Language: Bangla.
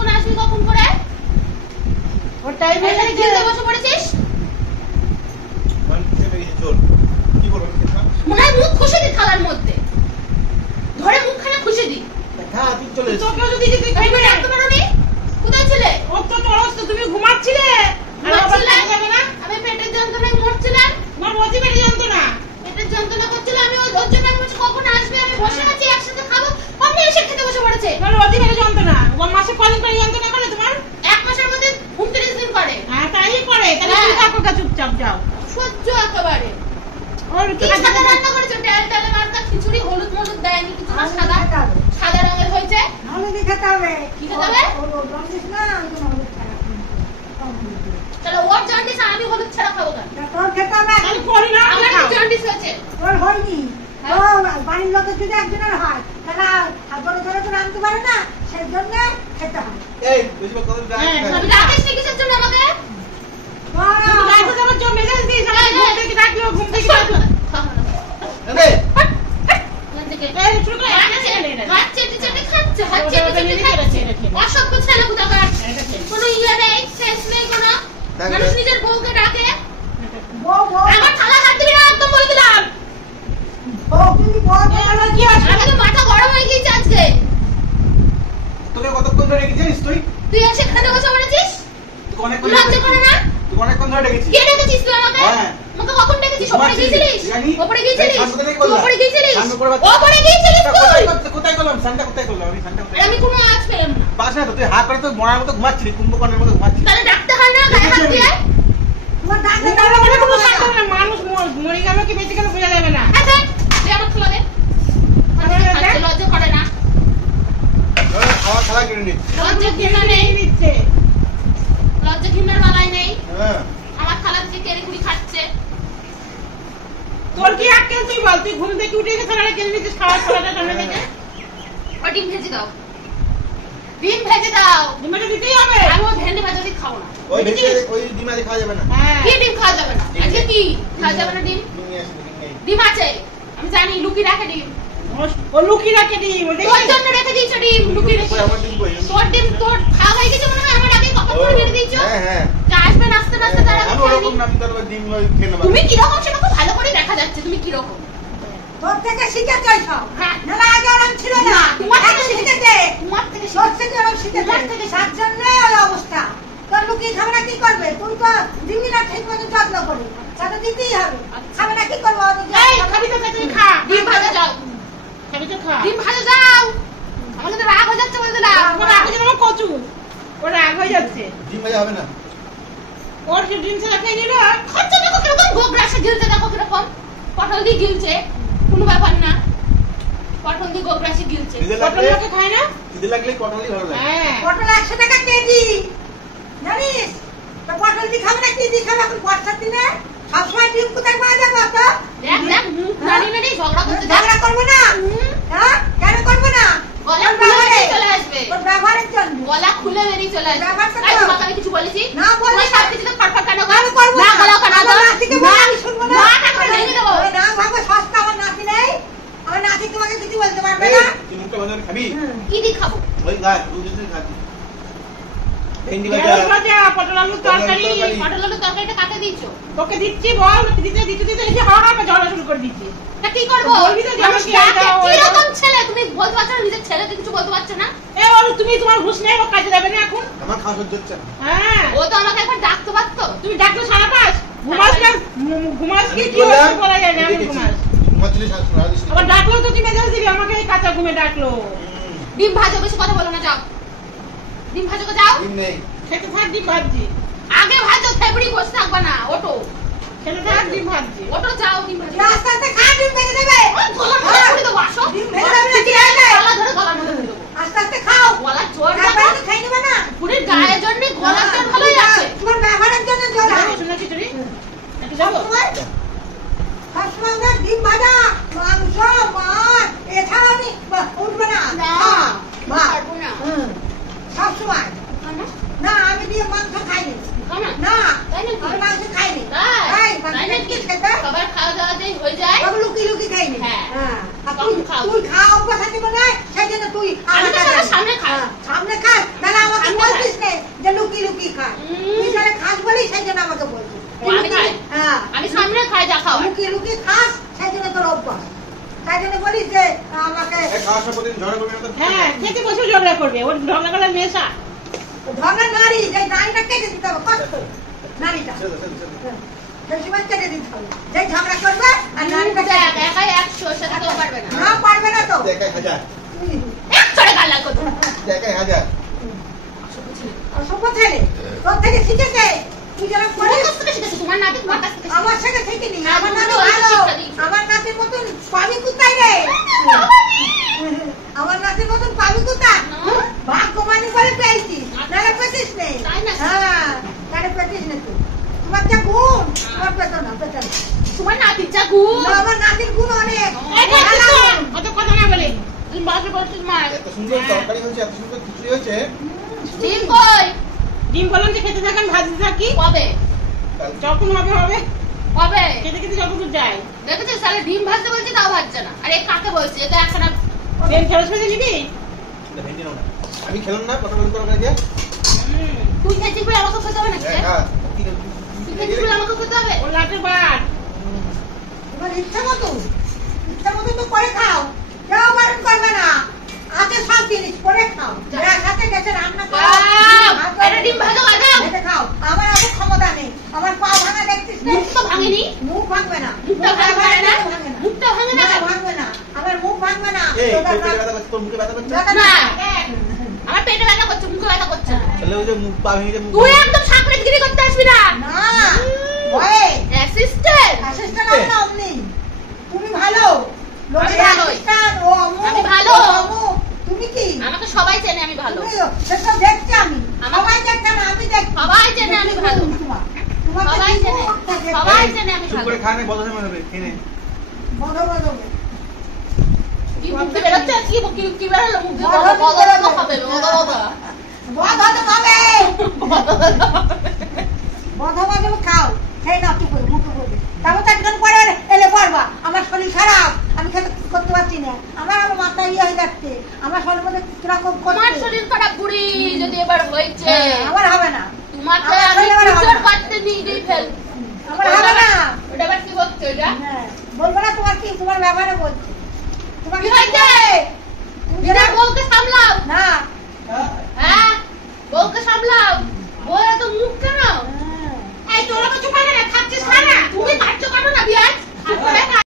কখন আসবি কখন করে? ওর টাইম হয়ে গেছে। গিলতে বসে পড়েছিস? মান কিসে বেরিয়ে চল। কি করব না? মনে হয় মুখ খুশে দি থালার মধ্যে। ধরে মুখখানে খুশে দি। হ্যাঁ তুই চলে এসেছিস। তোকেও যদি কিছু খাইবে রাখতে পারোনি? কোথায় ছিলে? ও তো চলছ তো তুমি ঘুমাচ্ছিলে। আর আবার যাবে না? আমি পেটের যন্ত্রণায় মরছিলাম। আমার বলছি পেটে যন্ত্রণা। পেটের যন্ত্রণা করছিল, আমি ওর জন্য আমি বলছি কখন আসবে, আমি বসে আছি একসাথে খাবো, অমনি এসে খেতে বসে পড়েছে। তোমার অতি পেটে যন্ত্রণা। ওর মাসে কদিন করে যন্ত্রণা করে তোমার? এক মাসের মধ্যে 29 দিন করে। হ্যাঁ তাই করে। তাহলে তুমি থাকো গা চুপচাপ যাও। সহ্য একেবারে। ওর কি সাদা রান্না করেছো? ডাল মার্কা খিচুড়ি, হলুদ মলুদ দেয়নি কিছু না, সাদা সাদা রঙের হয়েছে। নাহলে কি খেতে হবে? কি খেতে হবে? ও জন্ডিস না, ওই জন্য হলুদ ছাড়া। তাহলে ওর জন্ডিস আর আমি হলুদ ছাড়া খাবো কেন? তোর খেতে হবে। আমি করি না। আমার কি জন্ডিস হয়েছে? তোর হয়নি। ও বাড়ির লোকের যদি একজনের হয় তাহলে ধরে ধরে তো রাখতে পারে না, সেই জন্য খেতে হয়। এই বুঝবা কত ডাক। আমি রাকেশ নি কিসের জন্য আমাকে? তুমি রাইতে যাবার জন্য মেজাজ দিস। আমি ঘুম থেকে ডাকলো, ঘুম থেকে ডাকলো। এই এই শুরু করে হাত চেটে চেটে খাচ্ছে, হাত চেটে চেটে খাচ্ছে। অসভ্য ছেলে কোথাকার। কোনো ইয়ে নেই, সেন্স নেই কোনো। মানুষ নিজের বউকে ডাকে। বউ বউ আমার থালা হাত দিবি না, একদম বলে দিলাম। বউ তুমি বউ আমার কি আছে? আমি তো মাথা গরম হয়ে গিয়েছে আজকে। তোকে কতক্ষণ ধরে রেখেছিস তুই? তুই এসে খেতে বসে পড়েছিস? তুই অনেকক্ষণ লজ্জা করে না? তুই অনেকক্ষণ ধরে রেখেছিস। কে ডেকেছিস তুই আমাকে? হ্যাঁ। আমাকে কখন ডেকেছিস? ওপরে গিয়েছিলিস? জানি। ওপরে গিয়েছিলিস? এই সামনে থেকে তুই বললাম। ওপরে গিয়েছিলিস? সামনে করে বাচ্চা। ওপরে গিয়েছিলিস তুই? কোথায় করলাম? সানটা কোথায় করলাম? আমি সানটা আর কোথায়? আমি কোনো আওয়াজ পেলাম না। পাস না তো তুই হাত করে তো মরার মতো ঘুমাচ্ছিলি, কুম্ভকর্ণের মতো ঘুমাচ্ছিলি। তাহলে ডাকতে হয় না গায়ে হাত দিয়ে? তোমার ডাকতে তাহলে বলে কোনো শান্ত না। মানুষ মরে গেল কি বেঁচে গেল বোঝা যাবে না। আচ্ছা, তুই আমার খোলা দে। লজ্জা করে না? খাওয়া খাওয়া কিনে নিচ্ছি। লজ্জা ঘৃণা নেই? নিচ্ছে। লজ্জা ঘৃণার বালাই নেই? হ্যাঁ আমার থালা থেকে কেড়ে কুড়ি খাচ্ছে। তোর কি আক্কেল তুই বল? তুই ঘুম থেকে উঠে গেছে না কেন নিচ্ছিস খাওয়ার খাওয়াটা সামনে থেকে? ও ডিম ভেজে দাও, ডিম ভেজে দাও। ডিমটা দিতেই হবে। আমি ওই ভেন্ডি ভাজা দিয়ে খাবো না। ওই ডিম আজ খাওয়া যাবে না। হ্যাঁ। কি ডিম খাওয়া যাবে না? আজকে কি খাওয়া যাবে না? ডিম ডিম নিয়ে আসবি, ডিম নেই। ডিম আছে, আমি জানি। লুকিয়ে রাখে ডিম। ও লুকিয়ে রাখে ডিম। ও তোর জন্য রেখে দিয়েছো ডিম, লুকিয়ে রেখে। কই আমার ডিম কই? তোর ডিম তোর খাওয়া হয়ে গেছে মনে হয়, আমার আগে কখন করে রেখে দিয়েছো। হ্যাঁ হ্যাঁ। যা আসবে নাস্তে নাস্তে তার আগে আমি খেয়ে ওরকম নিই। না, আমি তার ডিম খেয়ে নেবো। তুমি কিরকম সেটা খুব ভালো করে দেখা যাচ্ছে। তুমি কিরকম? তোর থেকে শিখেছে সব। হ্যাঁ। না আগে ওরম ছিল না। তোমার থেকে এখন শিখেছে। তোমার থেকে তোর থেকে ওরম শিখেছে। তোমার থেকে তার জন্য ওই অবস্থা। তোর লুকিয়ে খাবে না কি করবে? তুই তো দিবি না ঠিক মতো যত্ন করে। সেটা দিতেই হবে। খাবে না কি করবো? এই খাবি তো তুই খা। ডিম ভাজা যাও, খাবি তো খা। ডিম ভাজা যাও। আমাকে তো রাগ হয়ে যাচ্ছে বলে দিলাম। ওর রাগ হয়ে যাবে কচু। ওর রাগ হয়ে যাচ্ছে। ডিম ভাজা হবে না। ওর কি ডিম ছাড়া খেয়ে নিল? খরচা দেখো কিরকম, গোগ্রাসে গিলছে দেখো কিরকম। পটল দিয়ে গিলছে, কোনো ব্যাপার না। পটল দিয়ে গোগ্রাসে গিলছে। পটল লোকে খায় না? দিদি লাগলে কটলই ভালো লাগে। হ্যাঁ। পটল 100 টাকা কেজি। জানিস? তো পটল দিয়ে খাবে না কি দিয়ে খাবে? এখন বর্ষার দিনে সবসময় ডিম কোথায় পাওয়া যাবে তো? দেখ দেখ মুখ নাড়িয়ে নাড়িয়ে ঝগড়া করতে দেখ। ঝগড়া করবো না? হ্যাঁ? কেন করবো না? গলা খুলে বেরিয়ে চলে আসবে। তোর ব্যবহারের জন্য। গলা খুলে বেরিয়ে চলে আসবে। ব্যাপারটা তো- তাই তোমাকে আমি কিছু বলেছি? না বলিস তোমার সব কিছুতে ফটফট কেন গো? আমি করবো না না। গলাও কেন গো? আমার নাতিকে বলে আমি শুনবো না। না টাকা ভেঙে দেবো। ওই না ভাবো সস্তা আমার নাতি নেই। আমার নাতি তোমাকে কিছু বলতে পারবে এই, না। তুই মুখটা বন্ধ করে খাবি? কি দিয়ে খাবো? ওই গাছ, তুই যদি খাবি। ভেন্ডি ঢেঁড়স ভাজা। ভাজা, পটল আলুর তরকারি। তরকারি। পটল আলুর তরকারিটা কাকে দিয়েছো? তোকে দিচ্ছি বল। দিতে এসে হা হা করে ঝগড়া শুরু করে দিচ্ছি। তা কি করবো? বলবি তো যে মানুষ আমাকে ডাকে, দাও, ওই কিরকম ছেলে? তুমি বলতে পারছো না নিজের ছেলেকে কিছু বলতে পারছো না? এ ওর তুমি তোমার হুঁশ নেই, ও কাজে যাবে না এখন। আমার খাওয়া সহ্য হচ্ছে না। হ্যাঁ। ও তো আমাকে একবার ডাকতে পারতো। তুমি ডাকলে সারা পাস? ঘুমাস না? ঘুমাস কি? আমি কি বললাম, হচ্ছে বলা যায় না, আমি দেখেছি। ঘুমাস। ঘুমাচ্ছিলি সারা দিস নি। আবার ডাকলো তো তুই মেজাজ দিবি আমাকে, এই কাঁচা ঘুমে ডাকলো। ডিম ভাজো, বেশি কথা বলো না, যাও। ডিম ভাজো গো, যাও। ডিম নেই। খেতে থাক ডিম ভাজছি। আগে ভাজো, ফেবরি বসে থাকবা না। ওটো খেতে থাক ডিম ভাজছি। ওটো, যাও ডিম ভাজো। আস্তে আস্তে খা, ডিম ভেঙে দেবে। গলার মধ্যে পুরে দেবো, আসো। ডিম ভেঙে দেবে না কি আছে? গলা ধরে গলার মধ্যে পুরে দেবো। আস্তে আস্তে খাও। গলার জোর তারপরে দেখো। তো খাই নেবে না। পুরীর গায়ের জন্য গলার জোর ভালোই আছে। তোমার ব্যবহারের জন্য জোর যাবো হয়। শোনা খিচুড়ি? একটু যাবো? সবসময় আমরা ডিম ভাজা, মাংস, মাছ এছাড়া আমি উঠবে না। না, মা পারবো না। সবসময় খানা? না, আমি দিয়ে মাংস খাইনি। খানা? না, তাই নাকি? আমি মাংস খাইনি। তাই? এই, মাংস তাই নাকি? খেতে? সবার খাওয়া দাওয়াতেই হয়ে যায়। ওগুলো লুকিয়ে লুকিয়ে খাইনি। হ্যাঁ। আর কখন খাও? তুই খাওয়া অভ্যাস আছে মনে হয়, সেই জন্য তুই আমি তো আমার সবার সামনে খাই। সামনে খাস তাহলে আমাকে আমি বলতিস না যে লুকিয়ে লুকিয়ে খাস তুই তাহলে খাস বলেই সেই জন্য আমাকে বলছিস আমি খাই। হ্যাঁ আমি সামনে খাই যা খাওয়ার। লুকিয়ে লুকিয়ে খাস সেই জন্য তোর অভ্যাস তাই জন্য বলিস যে আমাকে এই খাওয়ার সময় প্রতিদিন ঝগড়া করবি না তো? হ্যাঁ খেতে বসে ঝগড়া করবে ওর ঢঙ্গা গলার মেশা ধর্মের নারী যে নারীটা কেটে দিতে হবে কষ্ট নারীটা ছেড়ে দে, ছেড়ে দে। সেই সময় কেটে দিতে হবে যে ঝগড়া করবে আর নারীটা দেখ, একাই 100, সেটা কেউ পারবে না। না পারবে না তো দেখাই হাজার, তুই এক চড়ে গাল লাগবে তো। দেখাই হাজার। অসভ্য ছেলে তোর থেকে শিখেছে তুই যেন তোমার করিস কাছ থেকে শিখেছি, তোমার নাতি তোমার কাছ থেকে শিখেছি। আমার সাথে শিখিনি হ্যাঁ, আমার তুমি নাতি তো ভালো শিক্ষা দিয়েছো। আমার নাতির মতন পাবি কোথায় রে আমার নাতির মতন পাবি কোথায় না। ভাগ্যবানী করে পেয়েছিস নাহলে পেতিস নেই তাই না? হ্যাঁ নাহলে পেতিস না তুই তোমার যা গুণ তোমার পেতো না পেতো না তোমার নাতির যা গুণ। না, আমার নাতির গুণ অনেক এই দেখ, ভালো কিছু না। গুণ। অত কথা না বলে তুমি বাসে বলছিস মা। এত সুন্দর তরকারি হয়েছে, এত সুন্দর খিচুড়ি হয়েছে। ডিম কই? ডিম বললাম যে খেতে থাকেন ভাজতে থাকি কবে? যখন হবে হবে কবে? খেতে খেতে যতদূর যায় দেখেছিস তাহলে ডিম ভাজতে বলছি তাও ভাজছে না। আর এই কাকে বলছি? এটা এখন বেন ফেরত ফেরত নিবি এটা ভেন্ডি নাও না। আমি খেলাম না কথা বলতে তরকারি দিয়ে। তুই খেয়েছিস বলে আমাকে খেতে হবে নাকি? হ্যাঁ, হ্যাঁ। কি তুই খেয়েছিস বলে আমাকে খেতে হবে? ওর লাটের বাট তোমার ইচ্ছা মতো তো করে খাও কেউ বারণ করবে না আছে সব জিনিস করে খাও যার সাথে গেছে রান্না করো বাহ! এটা ডিম ভাজা বাদাম। খেতে খাও আমার এত ক্ষমতা নেই আমার পা ভাঙা দেখছিস না মুখ তো ভাঙেনি। মুখ ভাঙবে না মুখটা ভাঙবে না? মুখটা ভাঙে না না কেন? ভাঙবে না আমার মুখ ভাঙবে না এই, তোদের পেটে না- ব্যথা করছে, তোর মুখে ব্যথা করছে? ব্যথা না। দেখ। আমার পেটে ব্যথা করছে, মুখে ব্যথা করছে না। তাহলে ওই যে মুখ পা ভেঙে যে মুখ- তুই একদম সাঁকড়েগিরি করতে আসবি না। না ভয়ে অ্যাসিস্ট্যান্ট। অ্যাসিস্ট্যান্ট না অমনি তুমি ভালো লোকের আমি ভালোই। অ্যাসিস্ট্যান্ট ও অমুক আমি ভালো। ও অমুক। তুমি কি আমাকে সবাই চেনে আমি ভালো। তুমি সেটা দেখছি আমি সবাই দেখছে না আমি দেখছি সবাই চেনে আমি ভালো। তোমাকে সবাই কি চেনে। মুখ থাকে? সবাই চেনে আমি চুপ ভালো। করে খা না, বদহজম হবে, খেয়ে নে। বলো, বলো। কি মুখ দিয়ে বেরোচ্ছে? কি বেরোলো মুখ দিয়ে? বদহজম বদহজম বেরোলো। হবে, বদহজম। বদহজম হবে। বদহজম খাও সেই না তুই মুখে বলবি তারপর তো একজন পরে এলে পড়বা আমার শরীর খারাপ আমি খেতে করতে পারছি না আমার মাথা ইয়ে হয়ে যাচ্ছে আমার শরীর মধ্যে কিরকম তোমার করছে শরীর খারাপ বুড়ি যদি এবার হয়েছে, আমার হবে না তোমাকে আমার আমি শরীর খারাপ কিশোর হবে না। পাত্রে নিয়ে গিয়ে ফেল। আমার হবে না ওটা আবার কি হচ্ছে এটা? হ্যাঁ, বলবো না তোমার কি তোমার ব্যাপারে বলছি তোমার কি হয়েছে? তুমি নিজের যেটা- বউকে সামলাও। না হ্যাঁ, বউকে সামলাও। বউয়ের তো মুখ কেন? হ্যাঁ। এই তোরা তো চুপ